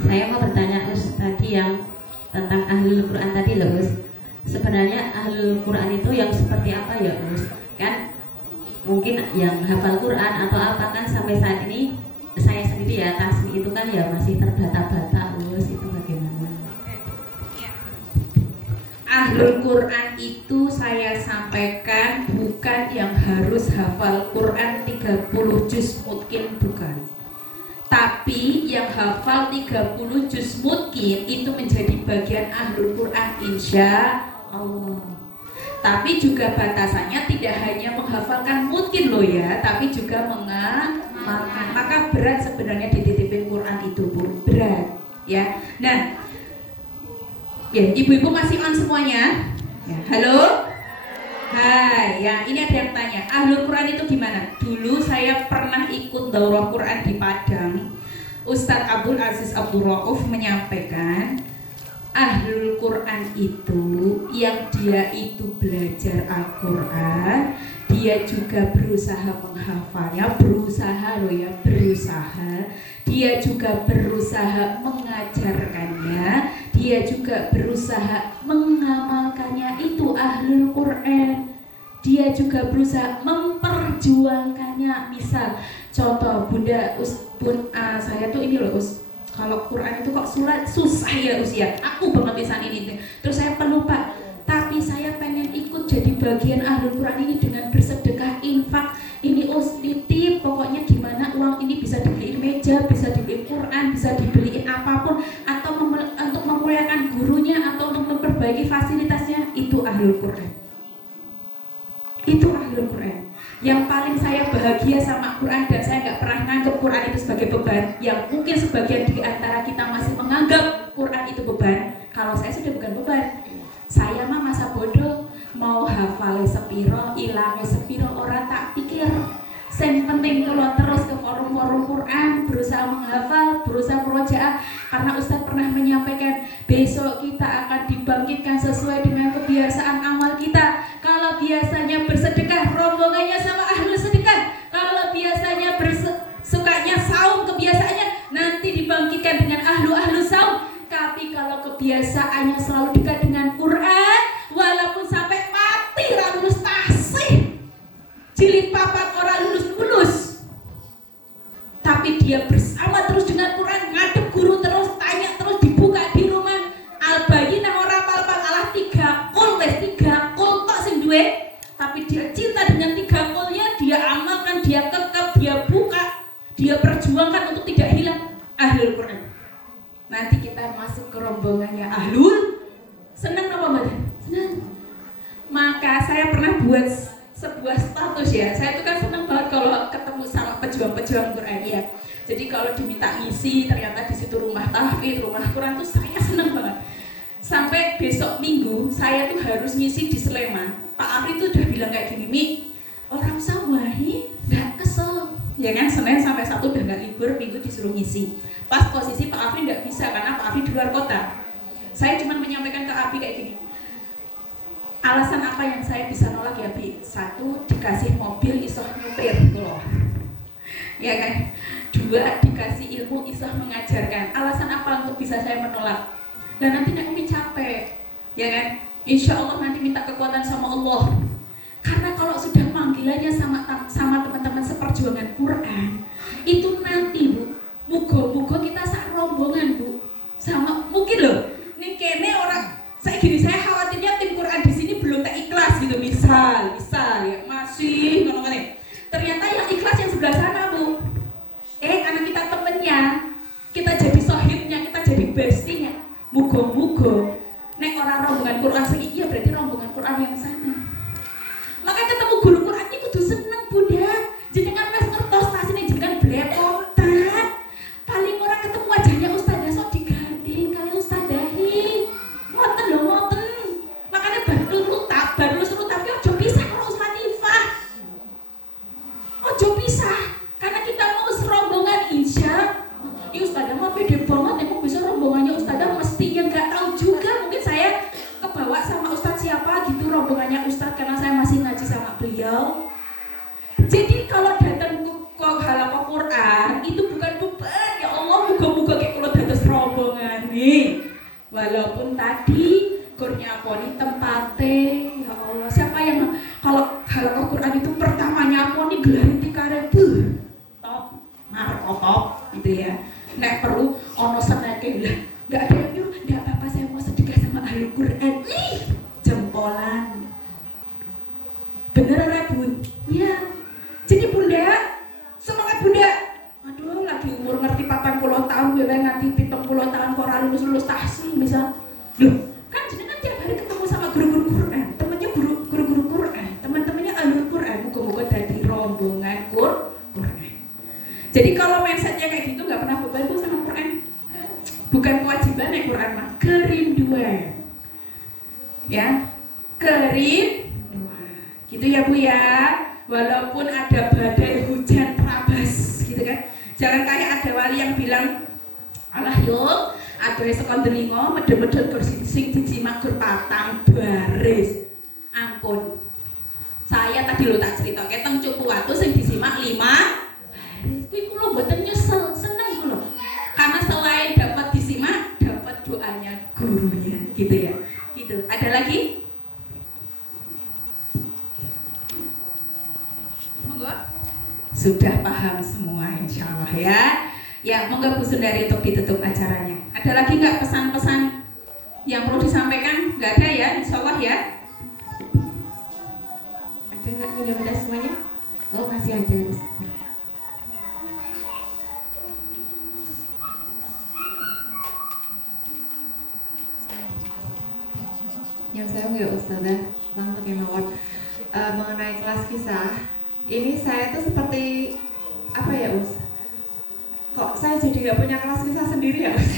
Saya mau bertanya Us tadi yang tentang ahlul Quran tadi loh Us. Sebenarnya ahlul Quran itu yang seperti apa ya Us? Kan mungkin yang hafal Quran atau apa kan sampai saat ini saya sendiri ya tasmi itu kan ya masih terbata-bata Us, itu bagaimana? Ahlul Quran itu saya sampaikan bukan yang harus hafal Quran 30 juz mungkin, bukan. Tapi yang hafal 30 juz mungkin itu menjadi bagian Ahlul Quran insya Allah. Tapi juga batasannya tidak hanya menghafalkan mungkin loh ya, tapi juga mengamalkan. Maka berat sebenarnya dititipin Quran itu, Bu. Berat ya. Nah, ya, ibu-ibu masih on semuanya? Ya, halo? Hai, ya ini ada yang tanya, Ahlul Quran itu gimana? Dulu saya pernah ikut daurah Quran di Padang. Ustadz Abdul Aziz Abdul Rauf menyampaikan, Ahlul Quran itu yang dia itu belajar Al-Quran, dia juga berusaha menghafalnya, berusaha loh ya, berusaha. Dia juga berusaha mengajarkannya, dia juga berusaha mengamalkannya, itu Ahlul Quran. Dia juga berusaha memperjuangkannya. Misal, contoh Bunda saya tuh ini loh Us, kalau Quran itu kok susah ya Us ya, aku banget lisan ini. Terus saya pelupa, tapi saya pengen ikut jadi bagian Ahlul Quran ini dengan bersedekah infak. Ini Us nitip, pokoknya gimana uang ini bisa dibeliin meja, bisa dibeliin Quran, bisa dibeliin apapun, atau untuk memuliakan gurunya, atau untuk memperbaiki fasilitasnya. Itu Ahlul Quran. Itu Ahlul Quran. Yang paling saya bahagia sama Quran, dan saya nggak pernah nganggap Quran itu sebagai beban. Yang mungkin sebagian di antara kita masih menganggap Quran itu beban. Kalau saya sudah bukan beban. Saya mah masa bodoh, mau hafale sepiro, ilange sepiro, ora tak pikir. Yang penting kalau terus ke forum-forum Quran, berusaha menghafal, berusaha murojaah. Karena Ustadz pernah menyampaikan, besok kita akan dibangkitkan sesuai dengan kebiasaan amal kita. Kalau biasanya bersedekah, rombongannya sama ahlul sedekah. Kalau biasanya sukanya saum, kebiasaannya nanti dibangkitkan dengan ahlu saum. Tapi kalau kebiasaannya selalu dekat dengan Quran, walaupun sampai mati lulus tasih, jilid papat orang lulus, tapi dia bersama terus dengan Quran, ngadep guru terus, tanya terus, dibuka di rumah. Al-Bayyinah orang pal-pal alah 3 kul, 3 kul tok sing duwe, tapi dia cinta dengan 3 kulnya, dia amalkan, dia kekep, dia buka, dia perjuangkan untuk tidak hilang. Ahlul Quran. Nanti kita masuk ke rombongannya Ahlul. Senang apa Mbak? Senang. Maka saya pernah buat sebuah status ya. Saya itu kan senang banget kalau ketemu sama pejuang-pejuang Quran ya. Jadi kalau diminta ngisi, ternyata di situ rumah tahfidz, rumah Quran tuh saya senang banget. Sampai besok Minggu saya tuh harus ngisi di Sleman. Pak Afri tuh udah bilang kayak gini, Mi, orang Sawahi nggak kesel, ya kan? Senin sampai Sabtu udah nggak libur, Minggu disuruh ngisi. Pas posisi Pak Afri nggak bisa karena Pak Afri di luar kota. Saya cuma menyampaikan ke Abi kayak gini. Alasan apa yang saya bisa nolak ya Bi? 1, dikasih mobil isoh nyupir loh, ya kan? 2, dikasih ilmu isoh mengajarkan. Alasan apa untuk bisa saya menolak? Dan nanti Umi capek, ya kan? Insya Allah nanti minta kekuatan sama Allah. Karena kalau sudah panggilannya sama teman-teman seperjuangan Quran, itu nanti Bu, mugo-mugo kita sak rombongan Bu, sama mungkin loh. Nih kene orang, saya khawatirnya tim Quran di sini belum tak ikhlas gitu, misal ya masih ngomong-ngomong. Ternyata yang ikhlas yang sebelah sana Bu. Karena kita temennya, kita jadi sohibnya, kita jadi bestinya. Mugo-mugo nek orang rombongan Quran segi, iya berarti rombongan Quran yang sana. Maka ketemu guru Quran ini kudu seneng Bunda. Jenengan wis ngertos tasine jenengan blepotan. Paling ora ketemu wajahnya ustadzah sok digandeng kali ustadzahi. Ngoten lho ngoten. Makanya baru lulus rutab ki ojo pisah karo Ustaz Latifah. Ojo pisah. Karena kita mau serombongan insya. Ya ustadzah mau pede banget emang bisa rombongannya ustadzah, mestinya nggak tahu juga. Mungkin saya kebawa sama ustadz siapa gitu, rombongannya ustadz karena saya masih ngaji sama beliau. Jadi kalau datang ke halaqah Quran itu bukan beban. Ya Allah, muga-muga kayak kalau dados rombongan Qur'ane. Walaupun tadi gur nyaponi tempate, ya Allah, siapa yang kalau halaqah Quran itu pertama nyaponi gelarin tikare top, markotop gitu ya. Nek perlu ono seneke lah. Enggak ada yang nyuruh, enggak apa-apa saya mau sedekah sama ahli Quran. Ih, jempolan. Bener ora, Bun? Iya. Jadi Bunda, semangat Bunda. Aduh, lagi umur ngerti 40 tahun, gue nganti 70 tahun kok ora lulus tahsin misal. Loh, kan jenengan tiap hari ketemu sama guru-guru Quran, temennya guru-guru Quran, teman-temannya ahli Quran, muga-muga dadi rombongan Quran. Jadi kalau mindsetnya kayak gitu nggak pernah beban tuh sama Quran. Bukan kewajiban ya Quran mah, kerinduan. Ya, kerinduan. Gitu ya Bu ya. Walaupun ada badai hujan terabas gitu kan. Jangan kayak ada wali yang bilang, alah yo, adoe saka delingo medhot-medhot kursi sing dijimak gur patang baris. Ampun. Saya tadi lo tak ceritake teng Cukuwatu sing disimak 5 baris. Kuwi kula mboten nyesel, seneng kula. Karena selain dapat disimak, dapat doanya gurunya gitu ya. Gitu. Ada lagi? Monggo. Sudah paham semua insya Allah ya. Ya, monggo Bu Sundari untuk ditutup acaranya. Ada lagi nggak pesan-pesan yang perlu disampaikan? Nggak ada ya, insya Allah ya. Ada nggak mudah-mudahan semuanya? Oh masih ada. Yang saya nggak Ustazah langsung kemauan mengenai kelas kisah. Ini saya tuh seperti apa ya Us? Kok saya jadi nggak punya kelas kisah sendiri ya Us?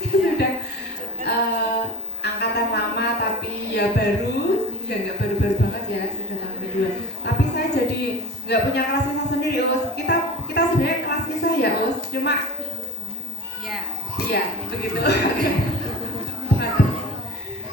Saya sudah angkatan lama tapi ya baru, ya nggak baru-baru banget ya, sudah tahun kedua. Tapi saya jadi nggak punya kelas kisah sendiri Us. Kita sebenarnya kelas kisah ya Us, cuma ya begitu.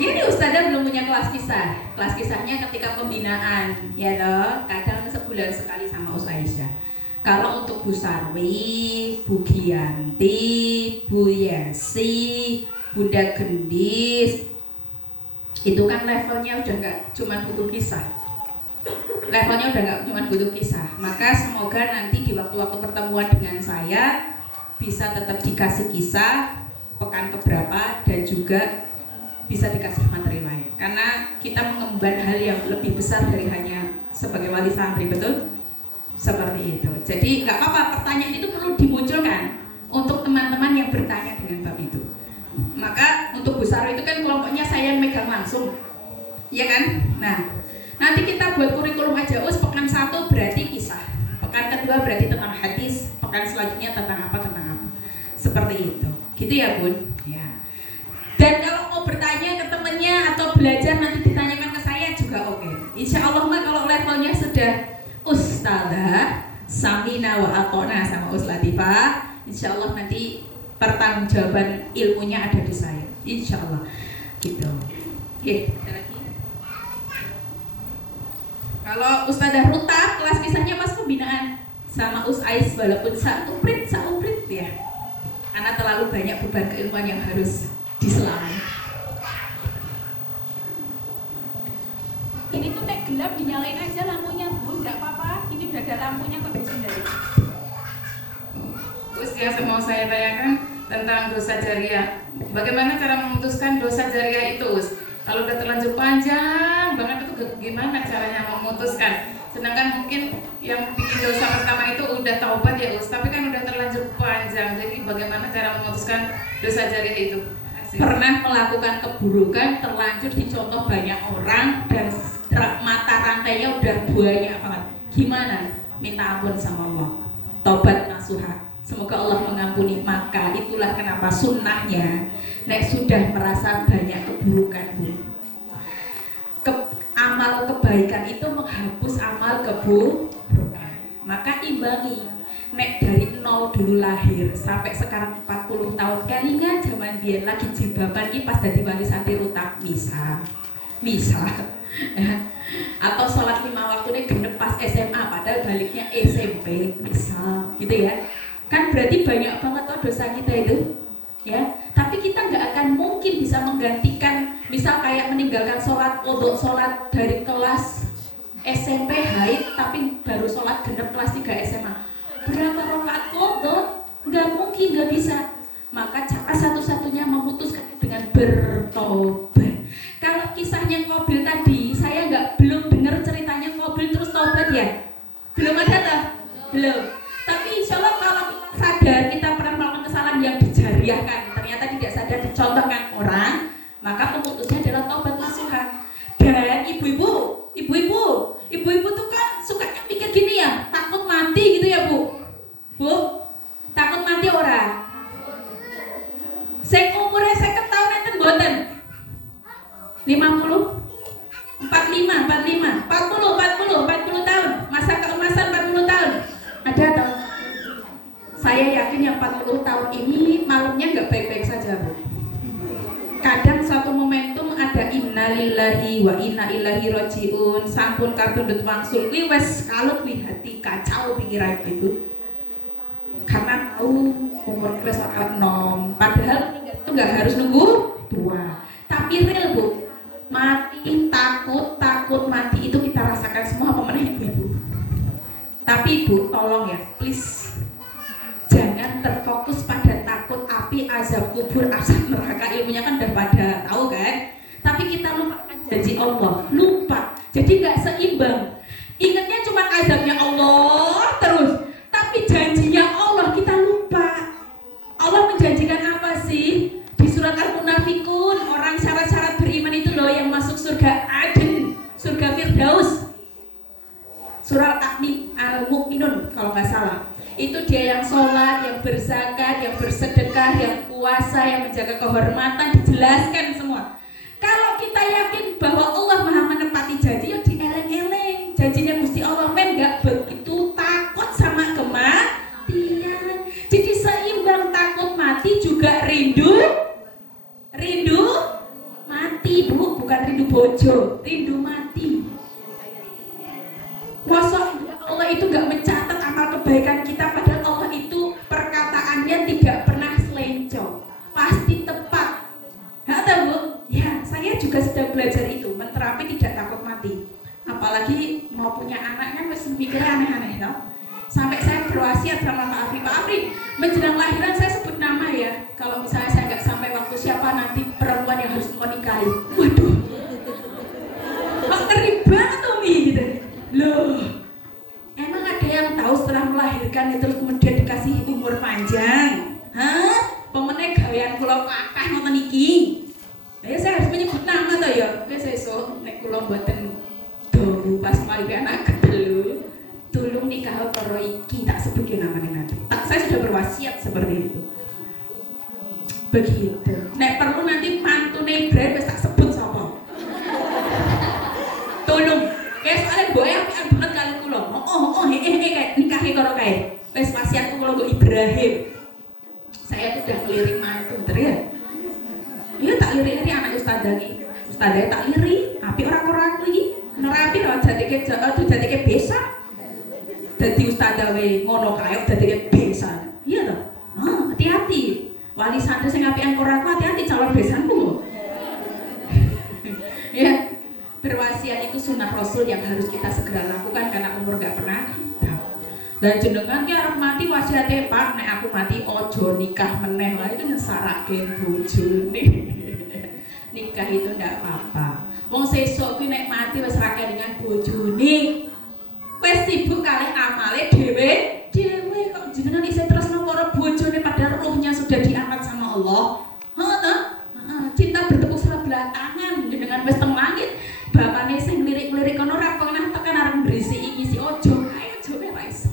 Ini Ustazah belum punya kelas kisah. Kelas kisahnya ketika pembinaan, ya toh. Kadang sebulan sekali sama Us Aisyah. Kalau untuk Bu Sarwi, Bu Giyanti, Bu Yesi, Bunda Gendis, itu kan levelnya udah nggak cuma butuh kisah. Levelnya udah nggak cuma butuh kisah. Maka semoga nanti di waktu-waktu pertemuan dengan saya bisa tetap dikasih kisah pekan keberapa dan juga bisa dikasih materi lain karena kita mengemban hal yang lebih besar dari hanya sebagai wali santri, betul? Seperti itu. Jadi nggak apa-apa, pertanyaan itu perlu dimunculkan untuk teman-teman yang bertanya dengan bab itu. Maka untuk Bu Sarwi itu kan kelompoknya saya yang megang langsung, ya kan? Nah, nanti kita buat kurikulum aja Us, pekan 1 berarti kisah, pekan kedua berarti tentang hadis, pekan selanjutnya tentang apa, seperti itu. Gitu ya Bun? Ya. Dan kalau mau bertanya ke temennya atau belajar nanti ditanyakan ke saya juga oke. Insya Allah mah kalau levelnya sudah Ustazah Samina wa Atona sama Us Latifah, insya Allah nanti pertanggungjawaban ilmunya ada di saya. Insya Allah. Gitu. Oke, ada lagi. Kalau Ustazah Ruta kelas kisahnya pas pembinaan sama Us Ais walaupun sauprit ya. Karena terlalu banyak beban keilmuan yang harus diselami. Ini tuh nek gelap dinyalain aja lampunya Bu, nggak apa-apa. Ini udah ada lampunya kok Bu Sundari. Terus yang mau saya tanyakan tentang dosa jariah. Bagaimana cara memutuskan dosa jariah itu, Us? Kalau udah terlanjur panjang banget itu gimana caranya memutuskan? Sedangkan mungkin yang bikin dosa pertama itu udah taubat ya Us, tapi kan udah terlanjur panjang. Jadi bagaimana cara memutuskan dosa jariah itu? Pernah melakukan keburukan, terlanjur dicontoh banyak orang dan mata rantainya udah banyak banget. Gimana? Minta ampun sama Allah, taubat nasuha. Semoga Allah mengampuni. Maka itulah kenapa sunnahnya nek sudah merasa banyak keburukan, amal kebaikan itu menghapus amal keburukan. Maka imbangi. Nek dari nol dulu lahir sampai sekarang 40 tahun kan ingat zaman biar lagi jilbaban ini pas dari wali santri rutak bisa ya. Atau sholat 5 waktunya genep pas SMA padahal baliknya SMP misal gitu ya. Kan berarti banyak banget tuh dosa kita itu ya. Tapi kita nggak akan mungkin bisa menggantikan, misal kayak meninggalkan sholat untuk sholat dari kelas SMP haid tapi baru sholat genep kelas 3 SMA. Berapa rakaat qodho? Nggak mungkin, nggak bisa. Maka cara satu-satunya memutuskan dengan bertobat. Kalau kisahnya Qabil tadi, saya belum dengar ceritanya Qabil terus tobat ya. Belum ada toh? Belum. Tapi insya Allah kalau sadar kita pernah melakukan kesalahan yang dijariahkan, ternyata tidak sadar dicontohkan orang, maka pemutusnya adalah tobat nasuha. Dan ibu-ibu tuh kan sukanya mikir gini ya, takut mati gitu ya Bu. Bu, takut mati ora? Sing umure 50 tahun enten mboten? 50? 45, 40 tahun. Masa keemasan 40 tahun. Ada atau? Saya yakin yang 40 tahun ini malamnya nggak baik-baik saja, Bu. Kadang suatu momentum ada innalillahi wa inna ilaihi rajiun, sampun kabundut wangsul kuwi wis kalut wi hati, kacau pikiran gitu. Karena tahu umur wis ora enom, padahal itu nggak harus nunggu tua. Tapi real Bu, mati takut mati itu kita rasakan semua pemenang ibu-ibu. Tapi Bu, tolong ya, please jangan terfokus pada takut api, azab kubur, azab neraka. Ilmunya kan udah pada tahu kan. Tapi kita lupakan janji Allah, lupa. Jadi nggak seimbang. Ingatnya cuma azabnya Allah terus, tapi janjinya Allah kita lupa. Allah menjanjikan apa sih? Di surat Al-Munafikun, orang syarat-syarat beriman itu loh yang masuk surga Aden, surga Firdaus. Surah Al-Mu'minun kalau nggak salah. Itu dia yang sholat, yang berzakat, yang bersedekah, yang puasa, yang menjaga kehormatan, dijelaskan semua. Kalau kita yakin bahwa Allah Maha menepati janji, ya dieleng-eleng. Janjinya Gusti Allah men nggak begitu takut sama kematian. Jadi seimbang takut mati juga rindu mati Bu, bukan rindu bojo, rindu mati. Masa Allah itu nggak mencatat amal kebaikan kita, padahal Allah itu perkataannya tidak pernah selencong, pasti tepat. Nggak Bu? Ya, saya juga sedang belajar itu, menterapi tidak takut mati. Apalagi mau punya anak kan mesti mikirnya aneh-aneh, tau? Sampai saya berwasiat sama Pak Afri, menjelang lahiran saya sebut nama ya. Kalau misalnya saya nggak sampai waktu, siapa nanti perempuan yang harus menikahi? Waduh, kok ngeri banget Umi gitu. Loh, emang ada yang tahu setelah melahirkan itu kemudian dikasih umur panjang? Hah? Pemenang gawean kula kakah ngoten iki. Ya saya harus menyebut nama toh ya. Wis esuk nek kula mboten donggu pas mari anak kedelu, tulung nikah karo iki tak sebutin namanya nanti. Saya sudah berwasiat seperti itu. Begitu. Nek perlu nanti mantune Ibrahim wis tak sebut sapa. Tulung. Kayak soalnya boy apian banget kali kula. Kayak nikahe karo kae. Wis wasiatku kula nggo Ibrahim. Saya tuh udah ngelirik mantu, bener ya? Iya tak lirik-lirik anak ustadzah iki. Ustadzah tak lirik, api ora-ora aku iki. Nerapi lho jatike besa. Dadi ustadzah we ngono kae dadine besan. Iya toh? Hati-hati. Wali santri sing apian ora aku hati-hati calon besanku. Ya. Berwasiat itu sunnah Rasul yang harus kita segera lakukan karena umur gak pernah tahu. Dan jenengan ki arep mati wasiate Pak, nek aku mati ojo nikah meneh. Wah itu nyesarake bojone. Nikah itu ndak apa-apa. Wong sesuk ki nek mati wis ra dengan bojone. Wis sibuk kalih amale dhewe kok jenengan isih tresno karo bojone padahal ruhnya sudah diangkat sama Allah. Cinta bertepuk sebelah tangan dengan wis teng langit. Bapakne sing lirik-lirik kono ora pernah tekan arep ngrisiki isi ojo. Ayo coba wis.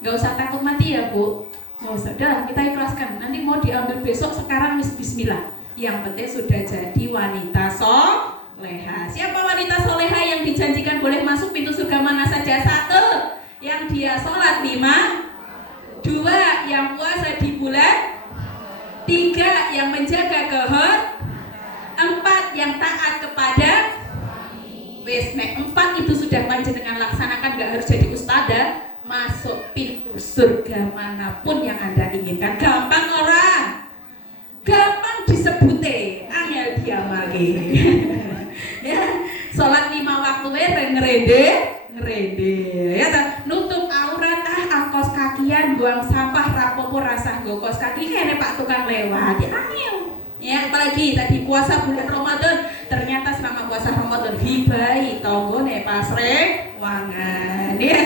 Enggak usah takut mati ya, Bu. Enggak usah. Udah, kita ikhlaskan. Nanti mau diambil besok, sekarang wis bismillah. Yang penting sudah jadi wanita soleha. Siapa wanita soleha yang dijanjikan boleh masuk pintu surga mana saja? 1, yang dia sholat 5. 2, yang puasa di bulan. 3, yang menjaga kehormatan. 4, yang taat kepada. Wis, 4 itu sudah panjenengan laksanakan, gak harus jadi ustadzah. Masuk pintu surga manapun yang Anda inginkan. Gampang orang? sampeyan buang sampah rapopo rasah nggo kos kaki kene Pak tukang lewat. Ya angel. Ya, apalagi tadi puasa bulan Ramadan, ternyata selama puasa Ramadan hibai tonggone pasre wangan. Ya.